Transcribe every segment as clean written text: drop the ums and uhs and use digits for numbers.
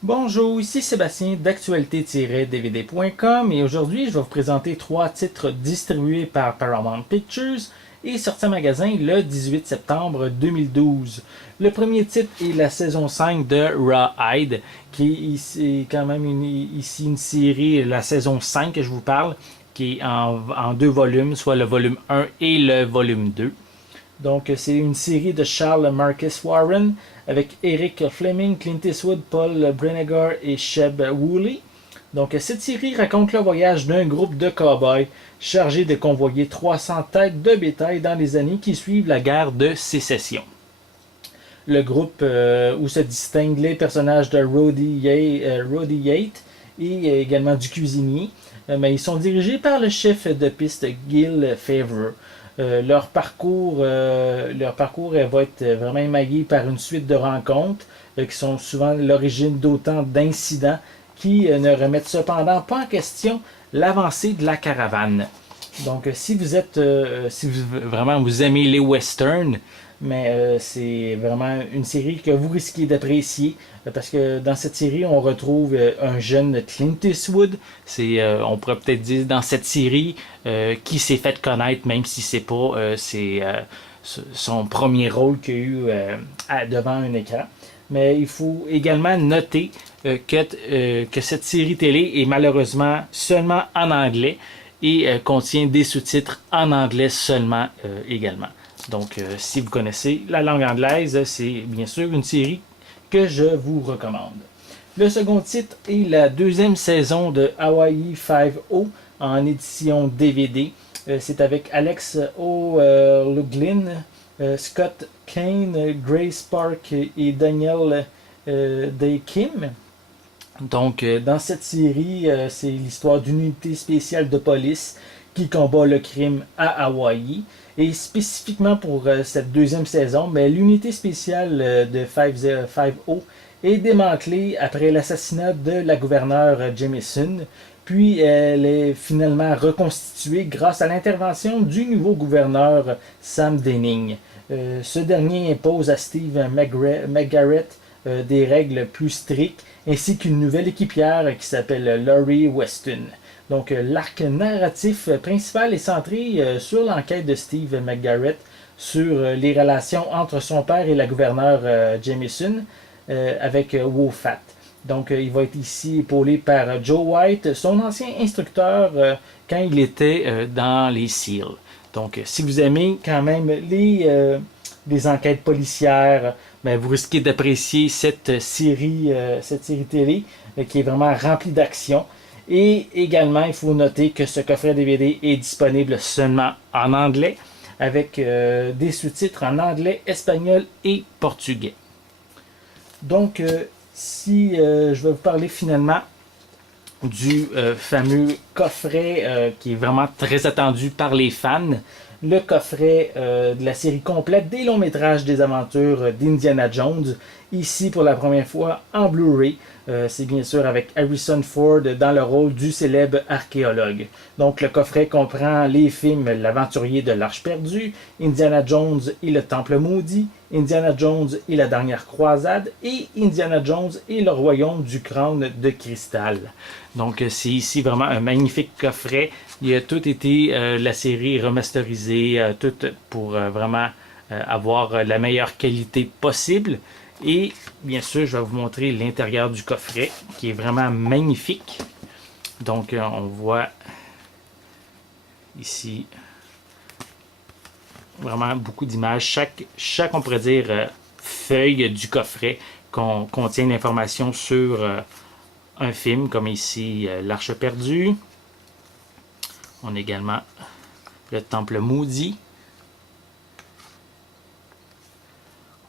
Bonjour, ici Sébastien d'actualité-dvd.com et aujourd'hui je vais vous présenter trois titres distribués par Paramount Pictures et sortis en magasin le 18 septembre 2012. Le premier titre est la saison 5 de Rawhide, qui est quand même ici une série, la saison 5 que je vous parle, qui est en deux volumes, soit le volume 1 et le volume 2. Donc, c'est une série de Charles Marcus Warren avec Eric Fleming, Clint Eastwood, Paul Brinegar et Sheb Woolley. Donc, cette série raconte le voyage d'un groupe de cow-boys chargé de convoyer 300 têtes de bétail dans les années qui suivent la guerre de sécession. Le groupe où se distinguent les personnages de Roddy Yates et également du cuisinier, mais ils sont dirigés par le chef de piste Gil Favre. Leur parcours va être vraiment émaillé par une suite de rencontres qui sont souvent l'origine d'autant d'incidents qui ne remettent cependant pas en question l'avancée de la caravane. Donc, si vraiment vous aimez les westerns, mais c'est vraiment une série que vous risquez d'apprécier parce que dans cette série, on retrouve un jeune Clint Eastwood. On pourrait peut-être dire dans cette série qui s'est fait connaître, même si c'est pas son premier rôle qu'il a eu devant un écran. Mais il faut également noter que cette série télé est malheureusement seulement en anglais et contient des sous-titres en anglais seulement également. Donc, si vous connaissez la langue anglaise, c'est bien sûr une série que je vous recommande. Le second titre est la deuxième saison de Hawaii 5-0 en édition DVD. C'est avec Alex O'Loughlin, Scott Kane, Grace Park et Daniel Day Kim. Donc, dans cette série, c'est l'histoire d'une unité spéciale de police qui combat le crime à Hawaï. Et spécifiquement pour cette deuxième saison, mais l'unité spéciale de 5-0 est démantelée après l'assassinat de la gouverneure Jamison. Puis elle est finalement reconstituée grâce à l'intervention du nouveau gouverneur Sam Denning. Ce dernier impose à Steve McGarrett des règles plus strictes, ainsi qu'une nouvelle équipière qui s'appelle Laurie Weston. Donc, l'arc narratif principal est centré sur l'enquête de Steve McGarrett sur les relations entre son père et la gouverneure Jamison avec Wofat. Donc, il va être ici épaulé par Joe White, son ancien instructeur quand il était dans les SEAL. Donc, si vous aimez quand même les enquêtes policières, ben, vous risquez d'apprécier cette série télé qui est vraiment remplie d'action. Et également, il faut noter que ce coffret DVD est disponible seulement en anglais, avec des sous-titres en anglais, espagnol et portugais. Donc, si je vais vous parler finalement du fameux coffret qui est vraiment très attendu par les fans, le coffret de la série complète des longs métrages des aventures d'Indiana Jones, ici pour la première fois en Blu-ray. C'est bien sûr avec Harrison Ford dans le rôle du célèbre archéologue. Donc le coffret comprend les films L'Aventurier de l'Arche perdue, Indiana Jones et le Temple maudit, Indiana Jones et la dernière croisade et Indiana Jones et le royaume du crâne de cristal. Donc c'est ici vraiment un magnifique coffret. Il a tout été la série remasterisée, tout pour vraiment avoir la meilleure qualité possible. Et bien sûr, je vais vous montrer l'intérieur du coffret qui est vraiment magnifique. Donc, on voit ici vraiment beaucoup d'images. Chaque on pourrait dire, feuille du coffret contient l'information sur un film, comme ici L'Arche perdue. On a également le Temple maudit.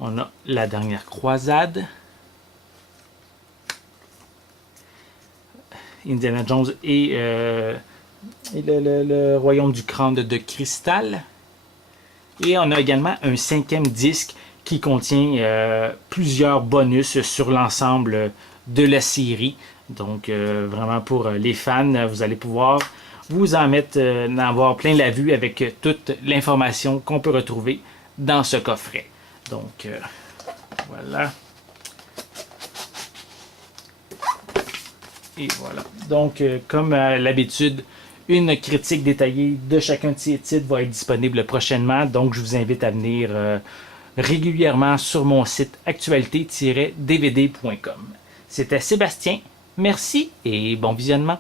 On a la dernière croisade. Indiana Jones et le royaume du crâne de cristal. Et on a également un cinquième disque qui contient plusieurs bonus sur l'ensemble de la série. Donc vraiment pour les fans, vous allez pouvoir vous en avoir plein la vue avec toute l'information qu'on peut retrouver dans ce coffret. Donc, voilà. Et voilà. Donc, comme à l'habitude, une critique détaillée de chacun de ces titres va être disponible prochainement. Donc, je vous invite à venir régulièrement sur mon site actualité-dvd.com. C'était Sébastien. Merci et bon visionnement.